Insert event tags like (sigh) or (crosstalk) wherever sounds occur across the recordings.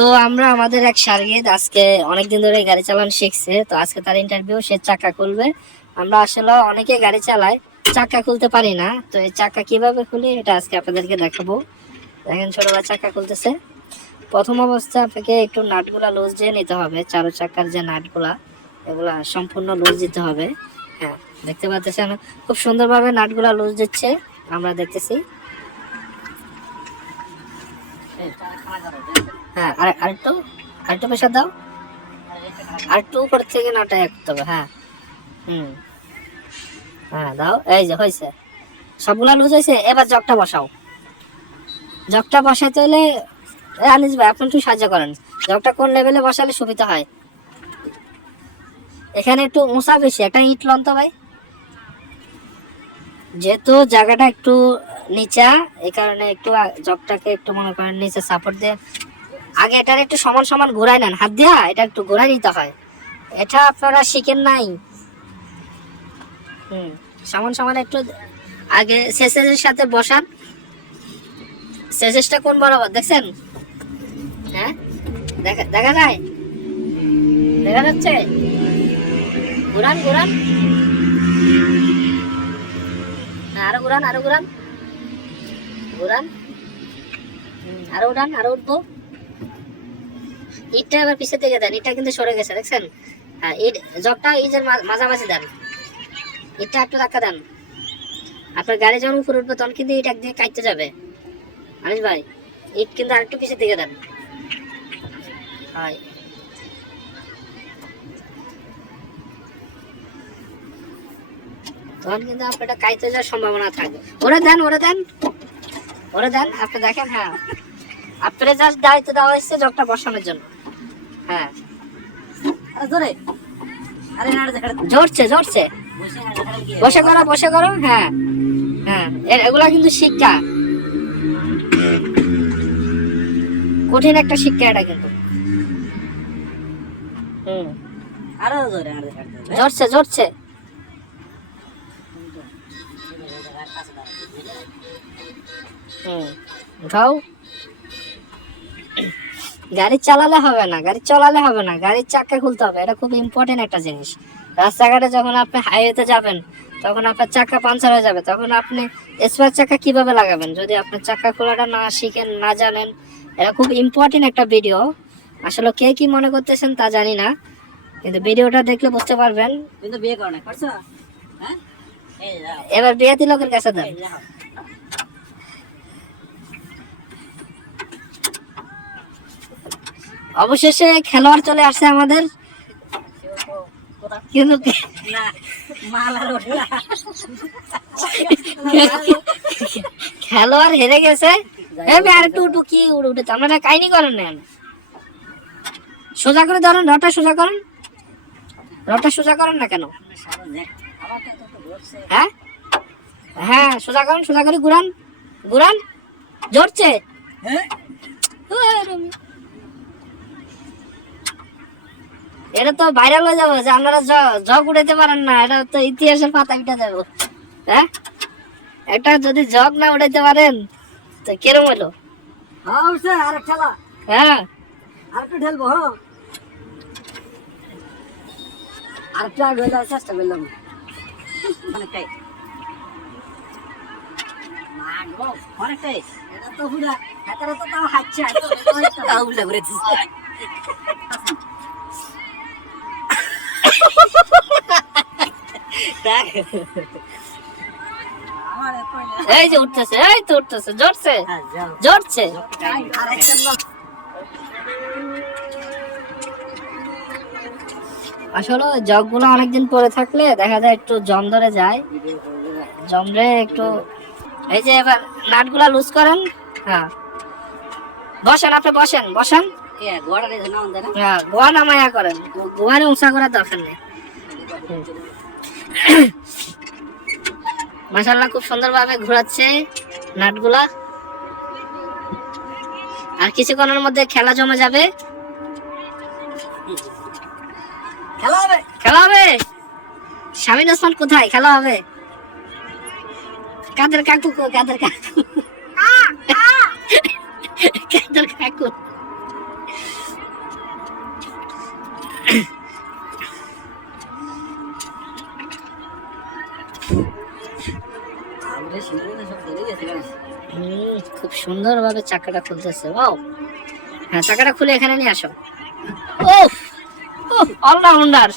তো আমরা আমাদের এক সার্গিত আজকে অনেকদিন ধরে গাড়ি চালানো শিখছে, তো আজকে তার ইন্টারভিউ সে চাকা খুলবে। আমরা আসলে অনেকে গাড়ি চালায় চাকা খুলতে পারি না। তো এই চাকা কীভাবে খুলি এটা আজকে আপনাদেরকে দেখাবো। দেখেন ছোট ভাই চাকা খুলতেছে। প্রথম অবস্থা আপনাকে একটু নাটগুলা লুজ দিয়ে নিতে হবে, চারো চাকার যে নাটগুলা, এগুলা সম্পূর্ণ লুজ দিতে হবে। হ্যাঁ দেখতে পাচ্ছেন? খুব সুন্দরভাবে নাটগুলা লুজ দিচ্ছে, আমরা দেখতেছি। হ্যাঁ আর, আরেকটু আরেকটু প্রেশার দাও। আরেকটু উপর থেকে নাটা করতে হবে হ্যাঁ। হুম। হ্যাঁ দাও, এই যে হয়েছে। সবগুলা লুজ হয়েছে, এবার জগটা বসাও। জগটা বসাইতে হলে আনিস ভাই, আপনি একটু সাহায্য করেন। জগটা কোন লেভেলে বসালে সুবিধা হয়? এখানে একটু উঁচা বেশি, একটা ইট লন তো ভাই। যেহেতু জায়গাটা একটু নিচা, এই কারণে একটু জগটাকে একটু মনে করেন নিচে সাপোর্ট দিয়ে আগে এটার একটু সমান সমান ঘোরাই নেন। হাত দিয়া এটা একটু ঘোরাই নিতে হয়। এটা আপনারা শিখেন নাই। হুম সমান সমান একটু আগে সেসের সাথে বসান। সেসেসটা কোন বরাবর দেখছেন? হ্যাঁ? দেখা দেখা যায়? দেখা যাচ্ছে? ঘুরান ঘুরান। হ্যাঁ, আরও ঘুরান আরও ঘুরান। ঘুরান। আরও উড়ান আরও উঠবো। ইটটা এবার পিছে থেকে দেন ইটটা কিন্তু সরে গেছে, দেখছেন? হ্যাঁ ইট জগটা ইজের মাঝামাঝি দেন। ইটটা একটু ধাক্কা দেন। আপনার গাড়ি যখন উপরে উঠবে, তখন কিন্তু ইট একদিকে কাটতে যাবে। আনিস ভাই ইট কিন্তু আরেকটু পিছে থেকে দেন। হয়। তখন কিন্তু আপনার কাইতে যাওয়ার সম্ভাবনা থাকবে। ওরা দেন ওরা দেন। ওরা দেন, আপনি দেখেন হ্যাঁ। আপনার জাস্ট দায়িত্ব দেওয়া হয়েছে জগটা বসানোর জন্য। হ্যাঁ। জোরে আরে জড়ছে জড়ছে বসে করো বসে করো হ্যাঁ। হ্যাঁ এগুলা কিন্তু শিক্ষা। কঠিন একটা শিক্ষা এটা কিন্তু। হুম। আরও জোরে জড়ছে জড়ছে হুম। উঠাও গাড়ি চালালে হবে না গাড়ি চালালে হবে না গাড়ির চাকা খুলতে হবে এটা খুব ইম্পর্টেন্ট একটা জিনিস। রাস্তাঘাটে যখন আপনি হাইওয়েতে যাবেন তখন আপনার চাকা পাঞ্চার হয়ে যাবে তখন আপনি স্পেয়ার চাকা কীভাবে লাগাবেন? যদি আপনার চাকা খোলাটা না শিখেন না জানেন এটা খুব ইম্পর্টেন্ট একটা ভিডিও আসলে কে কি মনে করতেছেন তা জানি না কিন্তু ভিডিওটা দেখলে বুঝতে পারবেন। কিন্তু বিয়ে করো না করছ? হ্যাঁ? এবার বিয়াতি লোকের কাছে দেন এই যাও অবশেষে খেলোয়াড় চলে আসছে আমাদের। কিন্তু খেলোয়াড় হেরে গেছে। আর একটু উঠু কি উঠে উঠেছে? আপনারা কাহিনি করেন না সোজা করে ধরেন রটা সোজা করেন। রটা সোজা করেন না কেন? হ্যাঁ? হ্যাঁ সোজা করেন সোজা করে ঘুরান। ঘুরান। জড়ছে। হ্যাঁ? এটা তো ভাইরাল হয়ে যাবে যে আপনারা জগ উঠাইতে পারেন না এটা তো ইতিহাসের পাতা উঠে যাবে। হ্যাঁ? এটা যদি জগ না উঠাইতে পারেন তো কিরম হলো? হ্যাঁ উঠছে আর খেলা। হ্যাঁ? একটু ঢেলবো হ্যাঁ। আগে চেষ্টা করলাম। অনেকটাই অনেকটাই এটা তো পুরা এটারও তো তাও হাঁটছে (laughs) (laughs) দেখ। এই যে উঠতেছে এই তো উঠতেছে জড়ছে হ্যাঁ। জড়ছে আসলে জগগুলো অনেকদিন পরে থাকলে দেখা যায় একটু জম ধরে যায়। জমরে একটু এই যে এবার নাটগুলা লুজ করেন। হ্যাঁ। বসেন আপনি বসেন বসেন? হ্যাঁ গোয়া নামায়া করেন। গোয়ারে উঁচা করার দরকার নেই। (coughs) মাসাল্লাহ খুব সুন্দরভাবে ঘোরাচ্ছে নাটগুলা। আর কিছুক্ষণের মধ্যে খেলা জমে যাবে। খেলা হবে। খেলা হবে? স্বামীন ওসমান কোথায়? খেলা হবে? কাদের কাকু কাদের কাকু? (laughs) কাদের কাকু? খুব চাকাটা খুলতেছে বাও হ্যাঁ চাকাটা খুলে এখানে নিয়ে আসো। ওফ অলরাউন্ডার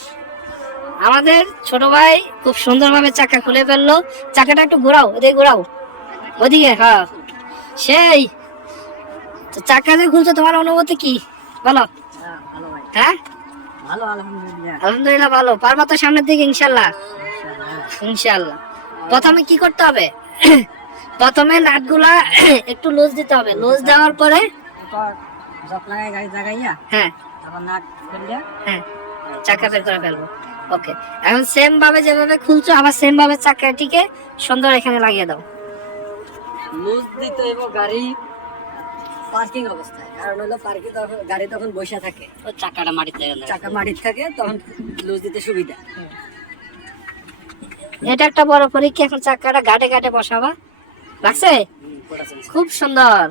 আমাদের ছোট ভাই খুব সুন্দরভাবে চাকা খুলে ফেলল। চাকাটা একটু ঘোরাও ওদিকে ঘোরাও। ওদিকে হ্যাঁ। সেই চাকা যে খুলছো তোমার অনুভূতি কি? বলো। হ্যাঁ, হ্যাঁ? আলহামদুলিল্লাহ ভালো। পারবা তো সামনের দিকে ইনশাল্লাহ। ইনশাল্লাহ প্রথমে কি করতে হবে? প্রথমে নাটগুলা একটু লুজ দিতে হবে। লুজ দেওয়ার পরে হ্যাঁ। হ্যাঁ চাকা বের করে ফেলব। ওকে। এখন সেম ভাবে যেভাবে খুলছো আবার সেম ভাবে চাকাটিকে সুন্দর এখানে লাগিয়ে দাও। লুজ দিতে হইব গাড়ি পার্কিং অবস্থায়। কারণ হলো পার্কিং তখন গাড়ি তখন বসে থাকে। চাকাটা মাটিতে চাকা মাটির থাকে তখন লুজ দিতে সুবিধা। এটা একটা বড় পরীক্ষা এখন চাকাটা গাটে গাটে বসাবা। লাগছে? খুব সুন্দর।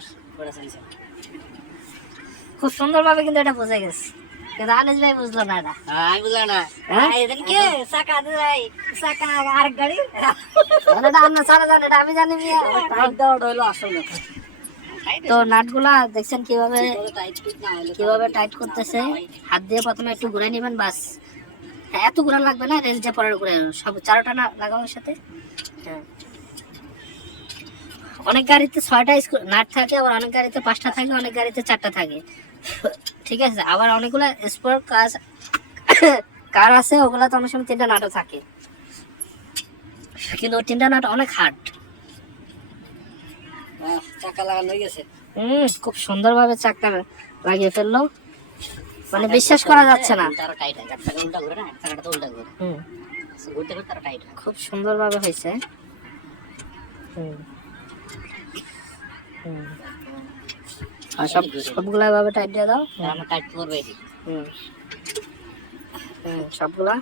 খুব সুন্দর ভাবে কিন্তু এটা বোঝা গেছে। কিন্তু আনিস ভাই বুঝলো না এটা। আমি বুঝলাম না। হ্যাঁ? এদিনকে চাকা দিলাই চাকা আরেক গাড়ি। এটা আমরা সারা জানি এটা আমি জানি মিয়া। টাইট দেওয়াটা হলো আসল তো নাটগুলা দেখছেন কীভাবে টাইট করতেছে? হাত দিয়ে প্রথমে একটু ঘুরে নিবেন বাস। হ্যাঁ এত ঘুরা লাগবে না রেল যে পরের ঘুরে সব চারোটা না লাগাও এর সাথে হ্যাঁ অনেক গাড়িতে ছয়টা নাট থাকে আবার অনেক গাড়িতে পাঁচটা থাকে অনেক গাড়িতে চারটা থাকে। ঠিক আছে আবার অনেকগুলো স্পোর্ট কাজ কার আছে ওগুলা তো অনেক সময় তিনটা নাটও থাকে। কিন্তু ওই তিনটা নাট অনেক হার্ড চাকা লাগানো গেছে। হুম খুব সুন্দরভাবে চাকটা লাগিয়ে ফেলল। মানে বিশ্বাস করা যাচ্ছে না। তারা টাইট হয় উল্টা ঘুরে না চাকাটা তো উল্টা ঘুরে হুম। ঘুরতে ঘুরতে তারা টাইট হয় খুব সুন্দরভাবে হয়েছে। হুম। হুম। আর সব সবগুলা এভাবে টাইট দিয়ে দাও। আমরা টাইট করব হুম। হুম সবগুলা?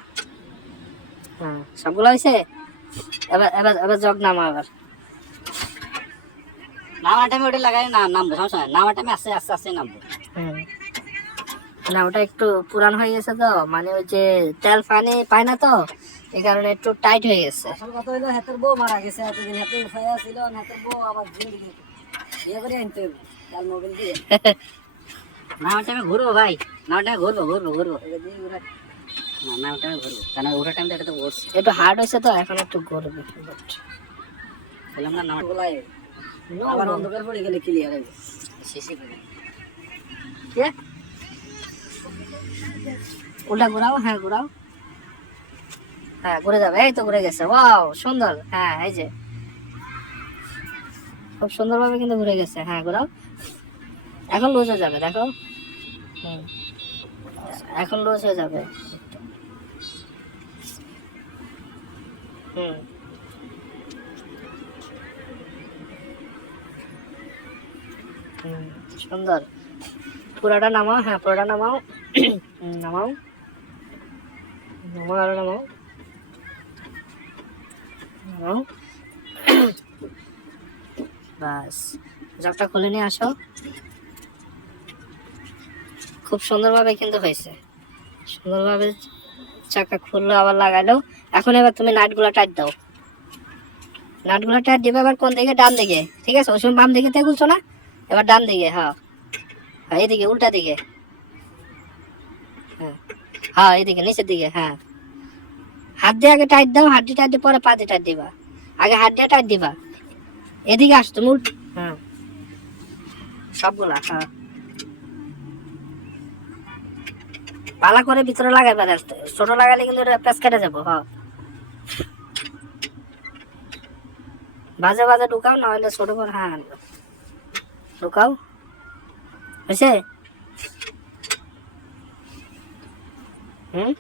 হ্যাঁ সবগুলা হয়েছে? এবার এবার এবার জগ নামা এবার। নামার টাইমে ওটা লাগাই না নামবো সমস্যা নামার টাইমে আস্তে আস্তে আস্তে নামবো। হুম। না ওটা একটু পুরান হয়ে গেছে তো মানে ওই যে তেল পানি পায় না তো এই কারণে একটু টাইট হয়ে গেছে। আসল কথা হইল হাতের বউ মারা গেছে এতদিন হাতে উঠাইয়া ছিল হাতের বউ আবার জিন্দগি বিয়ে করে আনতে তার মোবাইল দিয়ে। (laughs) নামার টাইমে ঘুরবো ভাই নামার টাইমে ঘুরবো ঘুরবো। ঘুরবো না নামার টাইমে ঘুরবো কারণ ওঠার টাইমটা এটা তো ঘুরছে একটু হার্ড হয়েছে তো এখন একটু করবে বললাম না নামার গোলায়। আবার অন্ধকার পড়ে গেলে ক্লিয়ার হবে শেষে করে। উল্টা ঘোরাও হ্যাঁ ঘোরাও। হ্যাঁ ঘুরে যাবে, এই তো ঘুরে গেছে। ওয়াও সুন্দর। হ্যাঁ এই যে। খুব সুন্দরভাবে কিন্তু ঘুরে গেছে। হ্যাঁ ঘোরাও। এখন লুজ হয়ে যাবে, দেখো। হুম। এখন লুজ হয়ে যাবে। হুম, সুন্দর। পুরাটা নামাও হ্যাঁ পুরাটা নামাও। নামাও। নামাও আরও নামাও। নামাও। খুলে নিয়ে আসো। খুব সুন্দরভাবে কিন্তু হয়েছে। সুন্দরভাবে চাকা খুললো, আবার লাগালো। এখন এবার তুমি নাটগুলো টাইট দাও। নাটগুলো টাইট দিবে এবার কোন দিকে? ডান দিকে। ঠিক আছে? ওই সময় বাম দিকে থেকে খুলছো না? এবার ডান দিকে হ্যাঁ। হ্যাঁ এইদিকে উল্টা দিকে। হ্যাঁ এইদিকে নিচের দিকে হ্যাঁ। হাত দিয়ে আগে টাইট দাও দিয়ে টাইট দিয়ে পরে পা দিয়ে টাইট দিবা। আগে হাত দিয়ে টাইট দিবা। এদিকে আস তুমি হ্যাঁ। সবগুলা হ্যাঁ। পালা করে ভিতরে লাগাইবা রাস্তা ছোট লাগালে কিন্তু পেঁচ কেটে যাব হ্যাঁ। বাজে বাজে ঢুকাও না হলে ছোট করে হ্যাঁ। ঢুকাও। হয়েছে? হুম